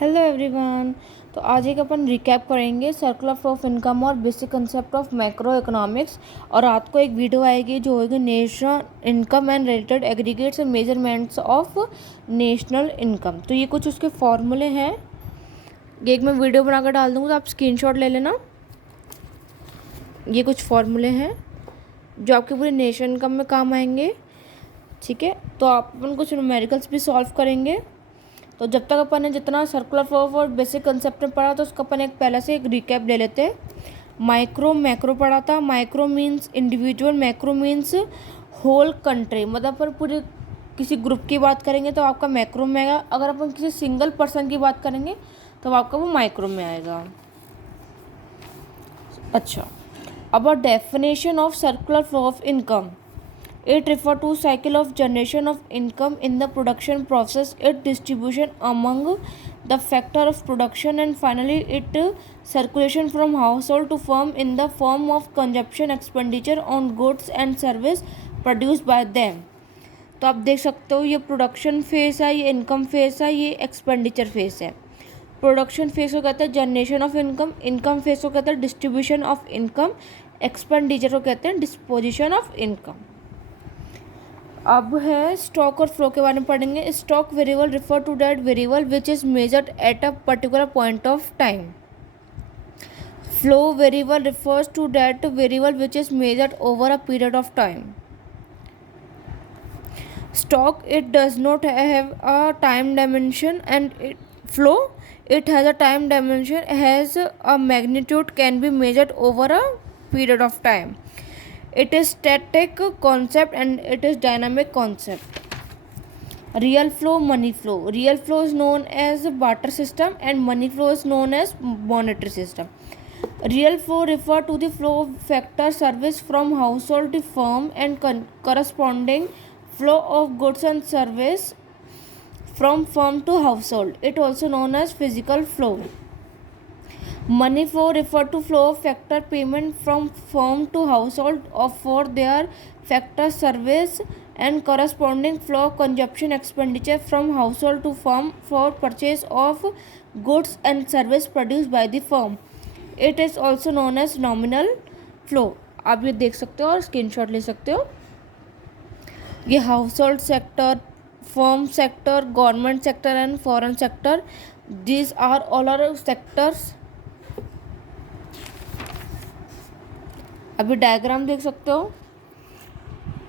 Hello everyone. तो आज एक अपन रिकैप करेंगे सर्कुलर फ्लो ऑफ इनकम और basic concept of macro economics. और रात को एक वीडियो आएगी जो होगी national income and related aggregates and measurements of national income. तो ये कुछ उसके फॉर्मूले हैं, ये एक मैं वीडियो बनाकर डाल दूँगा, तो आप स्क्रीनशॉट ले लेना। ये कुछ फॉर्मूले हैं जो आपके पूरे नेशनल इनकम में काम आएंगे। ठीक है, तो आप अपन कुछ न्यूमेरिकल्स भी सॉल्व करेंगे। तो जब तक अपन ने जितना सर्कुलर फ्लो और बेसिक कंसेप्ट में पढ़ा तो उसका अपन एक पहले से एक रिकैप ले लेते हैं। माइक्रो मैक्रो पढ़ा था। Micro means individual, macro means whole country, मतलब अपन पूरे किसी ग्रुप की बात करेंगे तो आपका मैक्रो में आएगा। अगर अपन किसी सिंगल पर्सन की बात करेंगे तो आपका वो माइक्रो में आएगा। अच्छा, about definition of circular flow of income, it refer to cycle of generation of income in the production process, its distribution among the factor of production, and finally it circulation from household to firm in the form of consumption expenditure on goods and service produced by them। तो आप देख सकते हो ये production phase है, ये income phase है, ये एक्सपेंडिचर फेज है। प्रोडक्शन फेज को कहते हैं generation of income, income phase को कहते हैं डिस्ट्रीब्यूशन ऑफ इनकम, एक्सपेंडिचर को कहते हैं डिस्पोजिशन ऑफ इनकम। अब है स्टॉक और फ्लो के बारे में पढ़ेंगे। Stock variable refer to that variable which is measured at a particular point of time. Flow variable refers to that variable which is measured over a period of time. Stock, it does not have a time dimension, and flow, it has a time dimension, has a magnitude, can be measured over a period of time. It is static concept and it is dynamic concept. Real flow, money flow. Real flow is known as barter system and money flow is known as monetary system. Real flow refer to the flow of factor service from household to firm and corresponding flow of goods and service from firm to household. It also known as physical flow. Money flow refer to flow of factor payment from firm to household of for their factor service and corresponding flow of consumption expenditure from household to firm for purchase of goods and service produced by the firm. It is also known as nominal flow. आप ये देख सकते हो और screenshot ले सकते हो। ये household sector, firm sector, government sector and foreign sector, these are all are sectors। अभी डायग्राम देख सकते हो।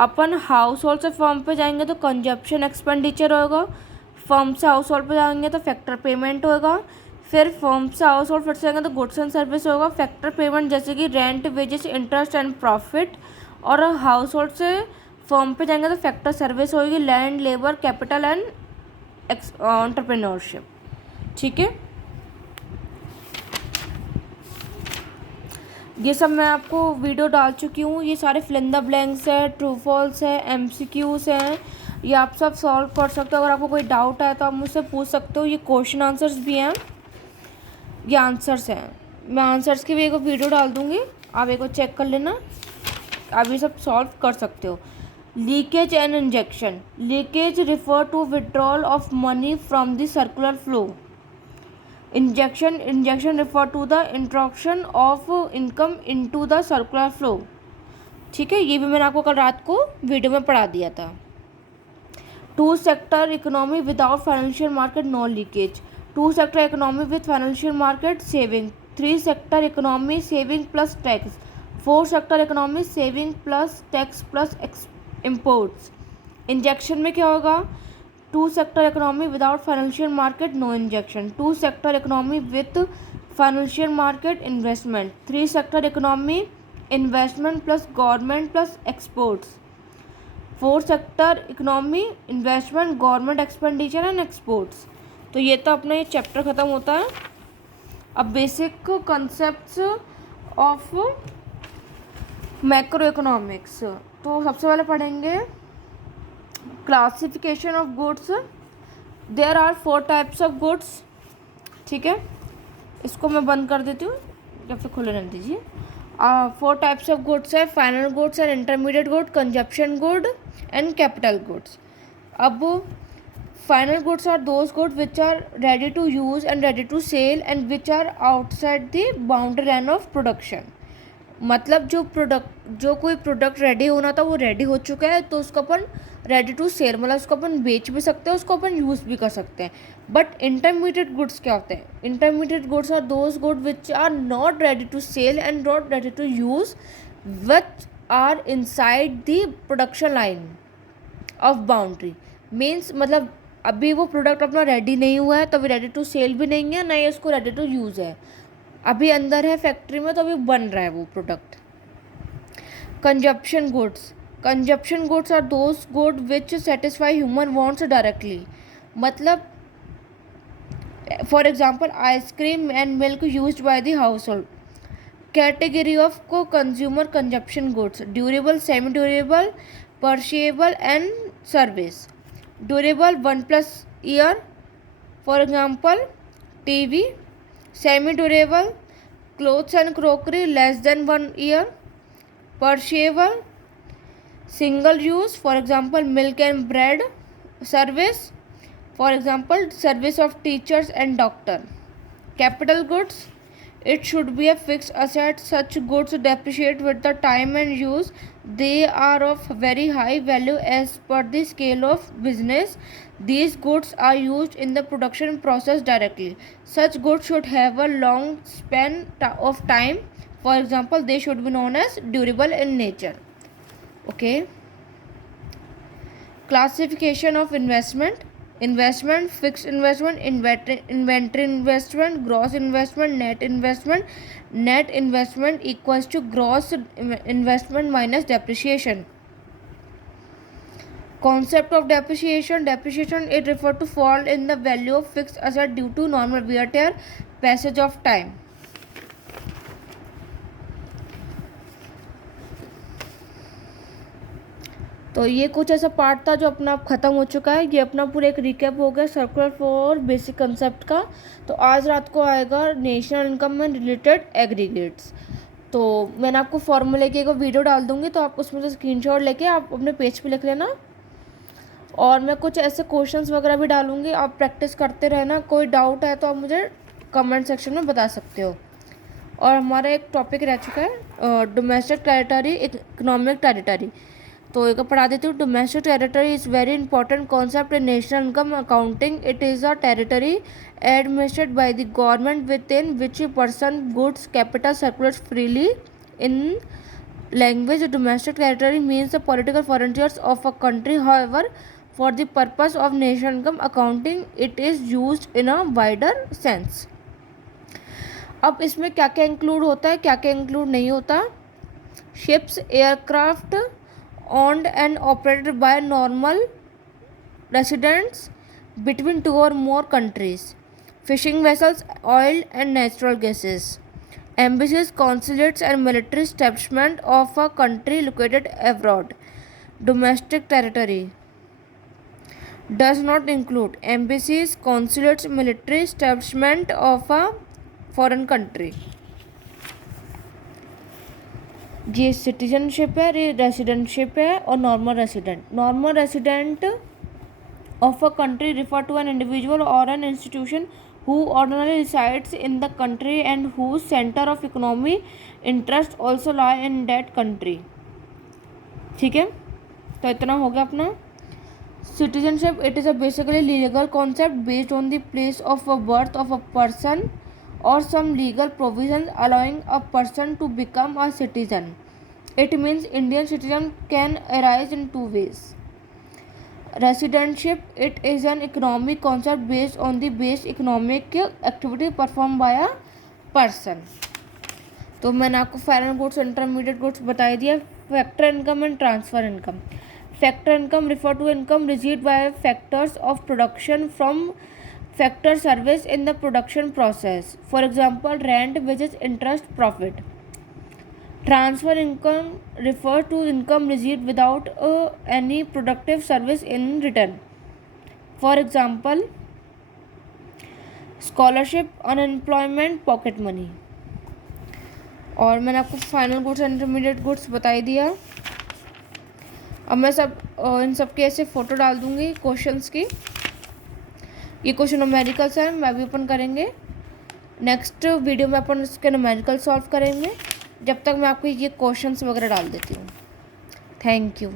अपन हाउस होल्ड से फर्म पे जाएंगे तो कंजप्शन एक्सपेंडिचर होगा, फर्म से हाउस होल्ड पे जाएंगे तो फैक्टर पेमेंट होगा, फिर फर्म से हाउस होल्ड फिर से जाएंगे तो गुड्स एंड सर्विस होगा। फैक्टर पेमेंट जैसे कि rent, wages, interest and profit. और हाउस होल्ड से फर्म पे जाएंगे तो फैक्टर सर्विस होगी, land, labour, capital and entrepreneurship. ठीक है, ये सब मैं आपको वीडियो डाल चुकी हूँ। ये सारे फिल इन द ब्लैंक्स है, ट्रू फॉल्स है, एमसीक्यूज हैं, ये आप सब सॉल्व कर सकते हो। अगर आपको कोई डाउट है तो आप मुझसे पूछ सकते हो। ये क्वेश्चन आंसर्स भी हैं, ये आंसर्स हैं। मैं आंसर्स की भी एक वीडियो डाल दूँगी, आप एक बार चेक कर लेना, आप ये सब सॉल्व कर सकते हो। Leakage and injection. Leakage refer to withdrawal of money from the circular flow. Injection refer to the introduction of income into the circular flow। ठीक है, ये भी मैंने आपको कल रात को वीडियो में पढ़ा दिया था। Two sector economy without financial market no leakage. Two sector economy with financial market saving. Three sector economy saving plus tax. Four sector economy saving plus tax plus imports. Injection में क्या होगा? Two sector economy without financial market no injection. Two sector economy with financial market investment. Three sector economy investment plus government plus exports. Four sector economy investment, government expenditure and exports. तो ये तो अपना ये chapter ख़त्म होता है। अब basic concepts of macro economics, तो सबसे पहले पढ़ेंगे classification of goods. There are four types of goods. ठीक है, इसको मैं बंद कर देती हूँ या फिर खुले रहने दीजिए। फोर टाइप्स ऑफ गुड्स है, final goods and intermediate good, consumption good and capital goods. अब final goods are those good which are ready to use and ready to sell and which are outside the boundary line of production. मतलब जो कोई product ready होना था वो ready हो चुका है, तो उसको अपन रेडी टू सेल, मतलब उसको अपन बेच भी सकते हैं, उसको अपन यूज़ भी कर सकते हैं। बट इंटरमीडिएट गुड्स क्या होते हैं? Intermediate goods are those good which are not ready to sell and not ready to use, which are inside the production line of boundary. Means मतलब अभी वो प्रोडक्ट अपना रेडी नहीं हुआ है, तो अभी रेडी टू सेल भी नहीं है, ना ही उसको रेडी टू यूज़ है, अभी अंदर है फैक्ट्री में, तो अभी बन रहा है वो product. Consumption goods, consumption goods are those good which satisfy human wants directly. मतलब for example ice cream and milk used by the household. Category of को consumer consumption goods: durable, semi durable, perishable and service. Durable 1+ year, for example TV. Semi durable clothes and crockery less than 1 year. Perishable single use, for example milk and bread. Service, for example service of teachers and doctor. Capital goods, it should be a fixed asset. Such goods depreciate with the time and use. They are of very high value as per the scale of business. These goods are used in the production process directly. Such goods should have a long span of time. For example, they should be known as durable in nature. Okay. Classification of investment: investment, fixed investment, inventory investment, gross investment, net investment. Net investment equals to gross investment minus depreciation. Concept of depreciation: depreciation it refers to fall in the value of fixed asset due to normal wear tear, passage of time. तो ये कुछ ऐसा part था जो अपना आप ख़त्म हो चुका है। ये अपना पूरा एक रिकैप हो गया सर्कुलर फॉर बेसिक कंसेप्ट का। तो आज रात को आएगा national income and related aggregates. तो मैंने आपको फॉर्मूले की एक वीडियो डाल दूँगी, तो आप उसमें से स्क्रीनशॉट लेके आप अपने पेज पे लिख लेना। और मैं कुछ ऐसे क्वेश्चंस वगैरह भी डालूँगी, आप प्रैक्टिस करते रहना। कोई डाउट है तो आप मुझे कमेंट सेक्शन में बता सकते हो। और हमारा एक टॉपिक रह चुका है डोमेस्टिक टेरिटरी, इकोनॉमिक टेरिटरी। तो एक पढ़ा देती हूँ। Domestic territory is very important concept in national income accounting. It is a territory administered by the government with in which person goods capital circulates freely. In language, domestic territory means the political frontiers of a country. However for the purpose of national income accounting it is used in a wider sense. अब इसमें क्या क्या include होता है, क्या क्या include नहीं होता। Ships, aircraft owned and operated by normal residents between 2 or more countries. Fishing vessels, oil and natural gases. Embassies, consulates and military establishment of a country located abroad. Domestic territory does not include embassies, consulates, military establishment of a foreign country. ये citizenship है, ये residentship है और normal resident. Normal resident of a country refer to an individual और an institution who ordinary resides in the country and who center of economy interest also lie in that country. ठीक है, तो इतना हो गया अपना citizenship. It is a basically legal concept based on the place of a birth of a person or some legal provisions allowing a person to become a citizen. It means Indian citizen can arise in 2 ways. Residentship, it is an economic concept based on the base economic activity performed by a person. तो मैंने आपको final goods, intermediate goods बता दिया। Factor income and transfer income. Factor income refer to income received by factors of production from factor service in the production process, for example rent, wages, interest, profit. Transfer income refers to income received without any productive service in return, for example scholarship, unemployment, pocket money. और मैंने आपको final goods and intermediate goods बता ही दिया। अब मैं इन सब के ऐसे फ़ोटो डाल दूँगी क्वेश्चंस की, ये क्वेश्चन न्यूमेरिकल्स है, मैं भी ओपन करेंगे। नेक्स्ट वीडियो में अपन इसके न्यूमेरिकल सॉल्व करेंगे। जब तक मैं आपको ये क्वेश्चंस वगैरह डाल देती हूँ। Thank you.